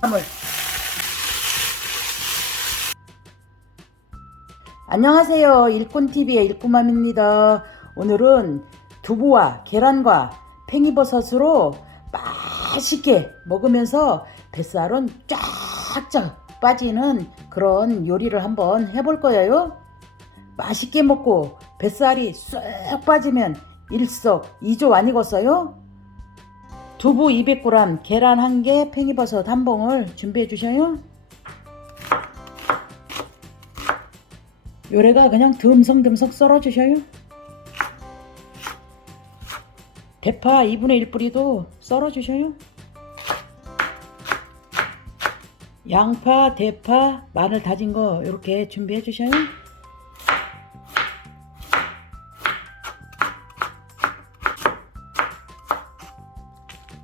나물. 안녕하세요. 일꾼TV의 일꾼맘입니다. 오늘은 두부와 계란과 팽이버섯으로 맛있게 먹으면서 뱃살은 쫙쫙 빠지는 그런 요리를 한번 해볼 거예요. 맛있게 먹고 뱃살이 쏙 빠지면 일석이조 아니겠어요? 두부 200g, 계란 1개, 팽이버섯 한 봉을 준비해 주셔요. 요래가 그냥 듬성듬성 썰어 주셔요. 대파 2분의 1 뿌리도 썰어 주셔요. 양파, 대파, 마늘 다진 거 이렇게 준비해 주셔요.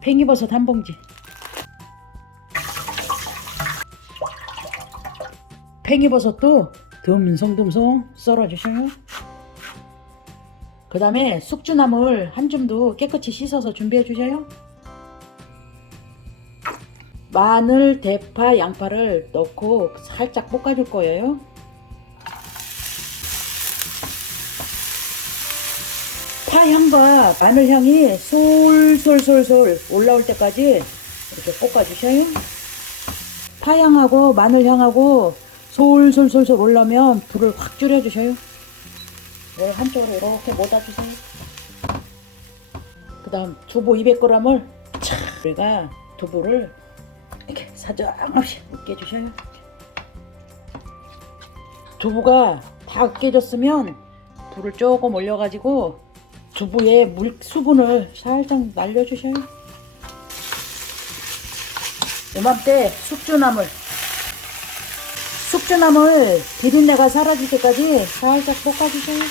팽이버섯 한 봉지. 팽이버섯도 듬성듬성 썰어주셔요. 그 다음에 숙주나물 한 줌도 깨끗이 씻어서 준비해 주셔요. 마늘, 대파, 양파를 넣고 살짝 볶아줄 거예요. 파향과 마늘 향이 솔솔솔솔 올라올 때까지 이렇게 볶아주셔요. 파향하고 마늘 향하고 솔솔솔솔 올라오면 불을 확 줄여주셔요. 네, 한쪽으로 이렇게 모아주세요. 그 다음 두부 200g을 차 우리가 두부를 이렇게 사정없이 으깨주셔요. 두부가 다 으깨졌으면 불을 조금 올려가지고 두부에 물 수분을 살짝 날려주셔요. 이맘때 숙주나물 숙주나물 비린내가 사라질 때까지 살짝 볶아주세요.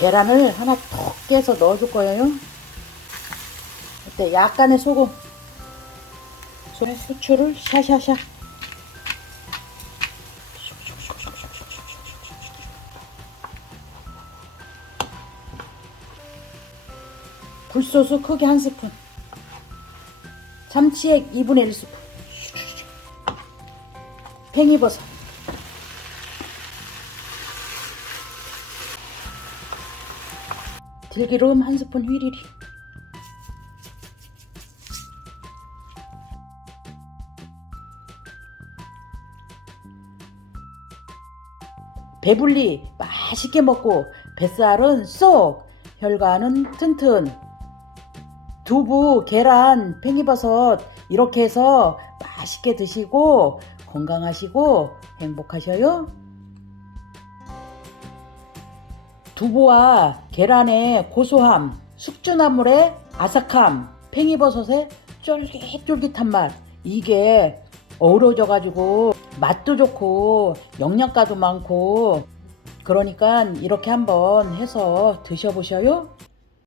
계란을 하나 톡 깨서 넣어줄 거예요. 이때 약간의 소금, 손에 후추를 샤샤샤. 굴소스 크게 한 스푼. 참치액 2분의 1스푼. 팽이버섯. 들기름 한 스푼 휘리리. 배불리 맛있게 먹고 뱃살은 쏙 혈관은 튼튼 두부, 계란, 팽이버섯 이렇게 해서 맛있게 드시고 건강하시고 행복하셔요. 두부와 계란의 고소함, 숙주나물의 아삭함, 팽이버섯의 쫄깃쫄깃한 맛 이게 어우러져 가지고 맛도 좋고 영양가도 많고 그러니까 이렇게 한번 해서 드셔보셔요.